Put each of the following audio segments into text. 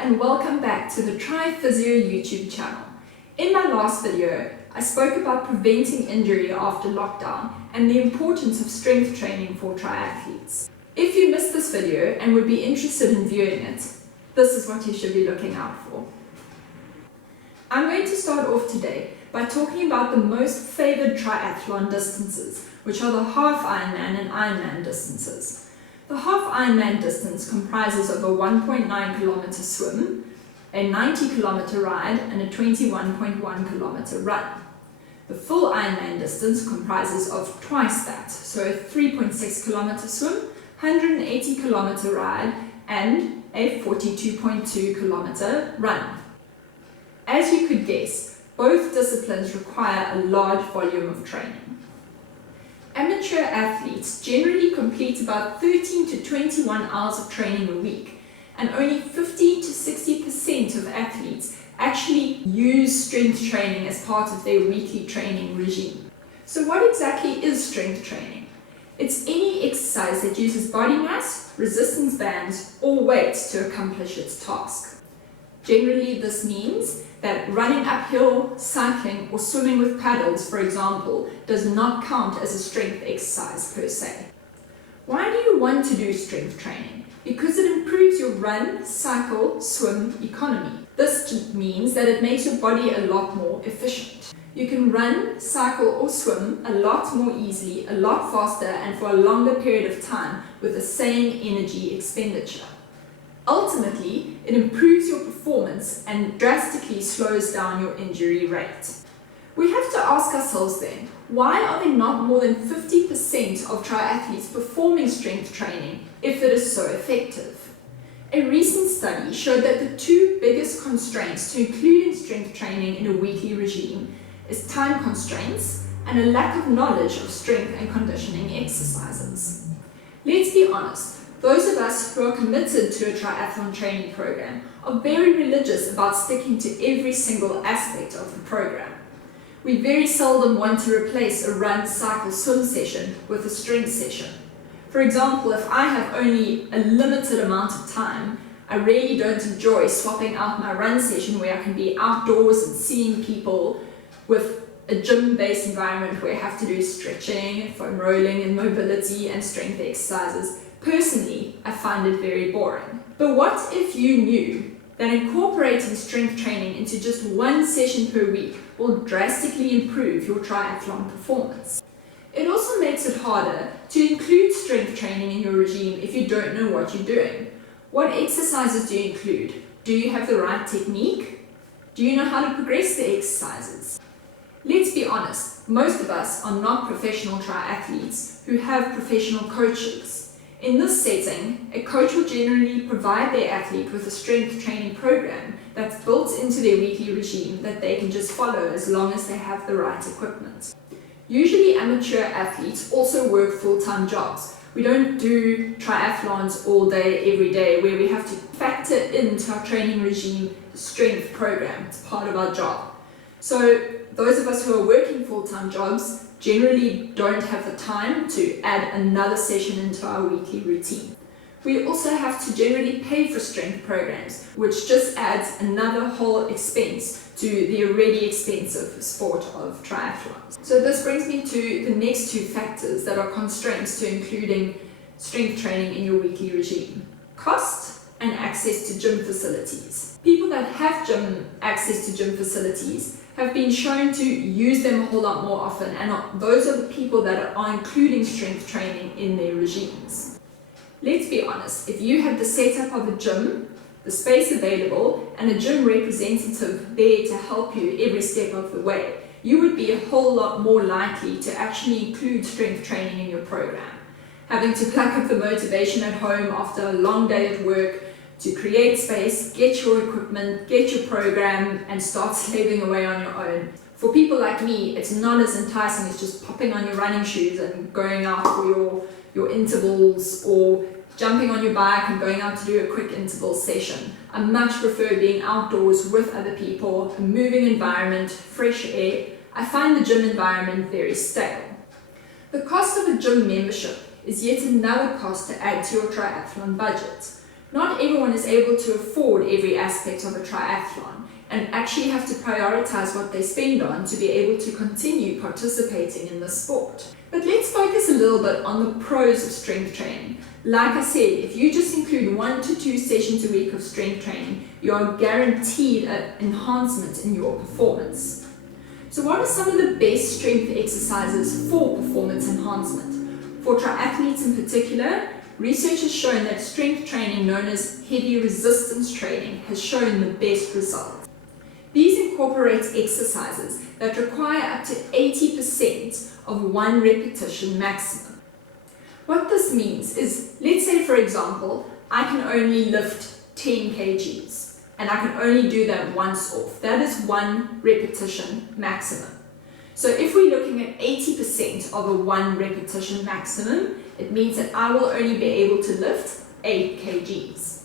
and welcome back to the TriPhysio YouTube channel. In my last video, I spoke about preventing injury after lockdown and the importance of strength training for triathletes. If you missed this video and would be interested in viewing it, this is what you should be looking out for. I'm going to start off today by talking about the most favoured triathlon distances, which are the half Ironman and Ironman distances. The half Ironman distance comprises of a 1.9 kilometer swim, a 90 kilometer ride, and a 21.1 kilometer run. The full Ironman distance comprises of twice that, so a 3.6 kilometer swim, 180 kilometer ride, and a 42.2 kilometer run. As you could guess, both disciplines require a large volume of training. Amateur athletes generally complete about 13 to 21 hours of training a week, and only 50 to 60% of athletes actually use strength training as part of their weekly training regime. So what exactly is strength training? It's any exercise that uses body mass, resistance bands, or weights to accomplish its task. Generally, this means that running uphill, cycling, or swimming with paddles, for example, does not count as a strength exercise per se. Why do you want to do strength training? Because it improves your run, cycle, swim economy. This means that it makes your body a lot more efficient. You can run, cycle, or swim a lot more easily, a lot faster, and for a longer period of time with the same energy expenditure. Ultimately, it improves your performance and drastically slows down your injury rate. We have to ask ourselves then, why are there not more than 50% of triathletes performing strength training if it is so effective? A recent study showed that the two biggest constraints to including strength training in a weekly regime is time constraints and a lack of knowledge of strength and conditioning exercises. Let's be honest. Those of us who are committed to a triathlon training program are very religious about sticking to every single aspect of the program. We very seldom want to replace a run, cycle, swim session with a strength session. For example, if I have only a limited amount of time, I really don't enjoy swapping out my run session where I can be outdoors and seeing people with a gym-based environment where I have to do stretching, foam rolling, and mobility and strength exercises. Personally, I find it very boring. But what if you knew that incorporating strength training into just one session per week will drastically improve your triathlon performance? It also makes it harder to include strength training in your regime if you don't know what you're doing. What exercises do you include? Do you have the right technique? Do you know how to progress the exercises? Let's be honest, most of us are not professional triathletes who have professional coaches. In this setting, a coach will generally provide their athlete with a strength training program that's built into their weekly regime that they can just follow as long as they have the right equipment. Usually amateur athletes also work full-time jobs. We don't do triathlons all day, every day, where we have to factor into our training regime the strength program. It's part of our job. So those of us who are working full-time jobs generally don't have the time to add another session into our weekly routine. We also have to generally pay for strength programs, which just adds another whole expense to the already expensive sport of triathlons. So this brings me to the next two factors that are constraints to including strength training in your weekly regime: cost and access to gym facilities. People that have access to gym facilities have been shown to use them a whole lot more often, and those are the people that are including strength training in their regimes. Let's be honest, if you had the setup of a gym, the space available, and a gym representative there to help you every step of the way, you would be a whole lot more likely to actually include strength training in your program. Having to pluck up the motivation at home after a long day at work, to create space, get your equipment, get your program, and start slaving away on your own. For people like me, it's not as enticing as just popping on your running shoes and going out for your intervals, or jumping on your bike and going out to do a quick interval session. I much prefer being outdoors with other people, a moving environment, fresh air. I find the gym environment very stale. The cost of a gym membership is yet another cost to add to your triathlon budget. Not everyone is able to afford every aspect of a triathlon and actually have to prioritize what they spend on to be able to continue participating in the sport. But let's focus a little bit on the pros of strength training. Like I said, if you just include 1 to 2 sessions a week of strength training, you are guaranteed an enhancement in your performance. So what are some of the best strength exercises for performance enhancement? For triathletes in particular, research has shown that strength training known as heavy resistance training has shown the best results. These incorporate exercises that require up to 80% of 1 repetition maximum. What this means is, let's say for example, I can only lift 10 kgs and I can only do that once off. That is 1 repetition maximum. So if we're looking at 80% of a 1 repetition maximum, it means that I will only be able to lift 8 kgs.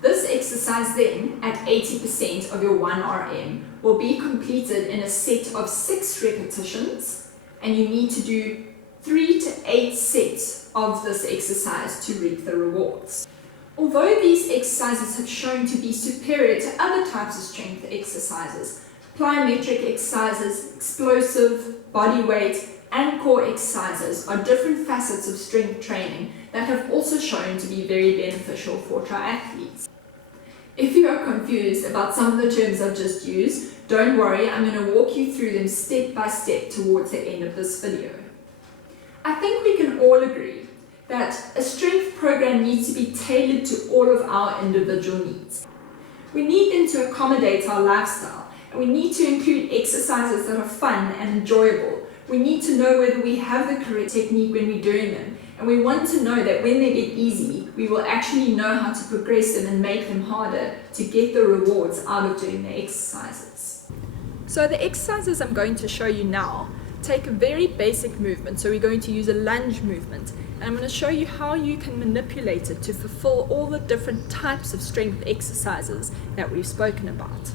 This exercise then, at 80% of your 1 RM, will be completed in a set of 6 repetitions, and you need to do 3 to 8 sets of this exercise to reap the rewards. Although these exercises have shown to be superior to other types of strength exercises, plyometric exercises, explosive, body weight, and core exercises are different facets of strength training that have also shown to be very beneficial for triathletes. If you are confused about some of the terms I've just used, don't worry, I'm going to walk you through them step by step towards the end of this video. I think we can all agree that a strength program needs to be tailored to all of our individual needs. We need them to accommodate our lifestyle, and we need to include exercises that are fun and enjoyable. We need to know whether we have the correct technique when we're doing them, and we want to know that when they get easy, we will actually know how to progress them and make them harder to get the rewards out of doing the exercises. So the exercises I'm going to show you now take a very basic movement. So we're going to use a lunge movement, and I'm going to show you how you can manipulate it to fulfill all the different types of strength exercises that we've spoken about.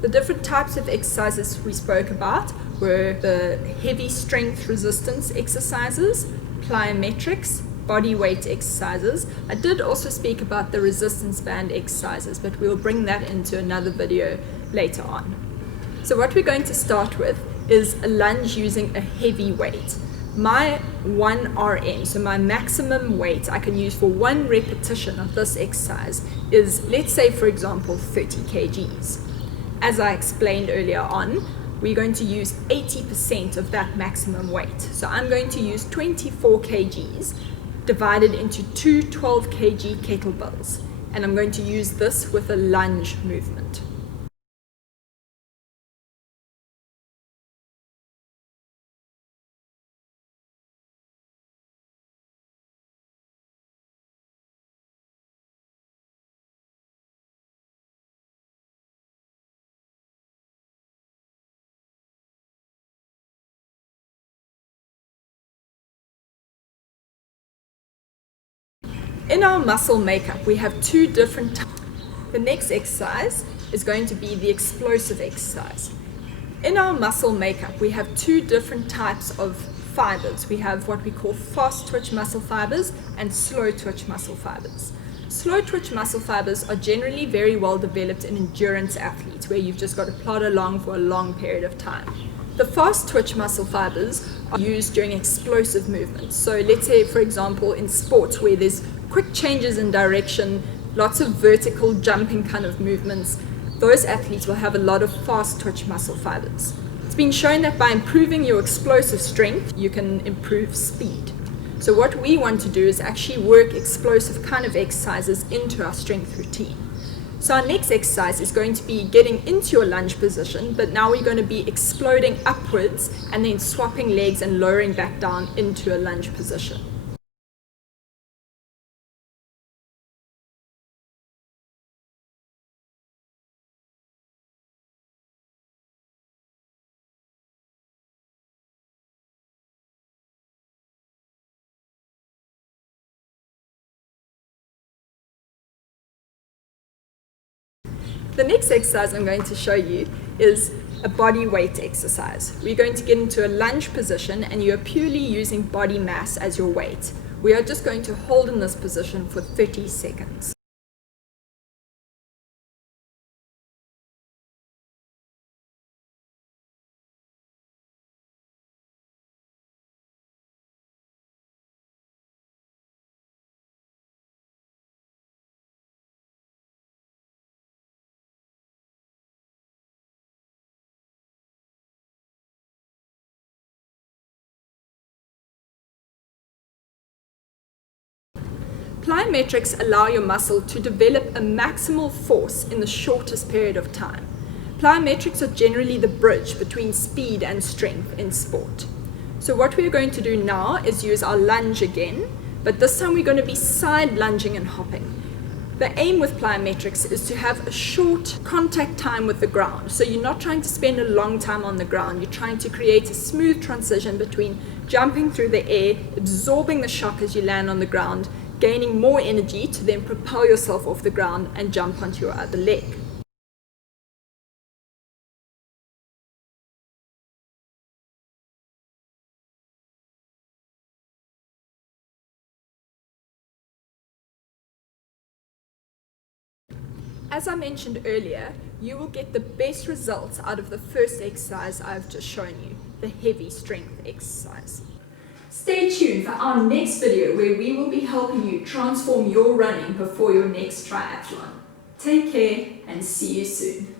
The different types of exercises we spoke about were the heavy strength resistance exercises, plyometrics, body weight exercises. I did also speak about the resistance band exercises, but we'll bring that into another video later on. So what we're going to start with is a lunge using a heavy weight. My 1 RM, so my maximum weight I can use for 1 repetition of this exercise is, let's say for example, 30 kgs. As I explained earlier on, we're going to use 80% of that maximum weight. So I'm going to use 24 kgs divided into 2 12 kg kettlebells, and I'm going to use this with a lunge movement. In our muscle makeup, we have 2 different types. The next exercise is going to be the explosive exercise. In our muscle makeup, we have 2 different types of fibers. We have what we call fast twitch muscle fibers and slow twitch muscle fibers. Slow twitch muscle fibers are generally very well developed in endurance athletes, where you've just got to plod along for a long period of time. The fast twitch muscle fibers are used during explosive movements. So let's say, for example, in sports where there's quick changes in direction, lots of vertical jumping kind of movements, those athletes will have a lot of fast twitch muscle fibers. It's been shown that by improving your explosive strength, you can improve speed. So what we want to do is actually work explosive kind of exercises into our strength routine. So our next exercise is going to be getting into your lunge position, but now we're going to be exploding upwards and then swapping legs and lowering back down into a lunge position. The next exercise I'm going to show you is a body weight exercise. We're going to get into a lunge position and you're purely using body mass as your weight. We are just going to hold in this position for 30 seconds. Plyometrics allow your muscle to develop a maximal force in the shortest period of time. Plyometrics are generally the bridge between speed and strength in sport. So what we're going to do now is use our lunge again, but this time we're going to be side lunging and hopping. The aim with plyometrics is to have a short contact time with the ground. So you're not trying to spend a long time on the ground. You're trying to create a smooth transition between jumping through the air, absorbing the shock as you land on the ground, gaining more energy to then propel yourself off the ground and jump onto your other leg. As I mentioned earlier, you will get the best results out of the first exercise I've just shown you, the heavy strength exercise. Stay tuned for our next video where we will be helping you transform your running before your next triathlon. Take care and see you soon.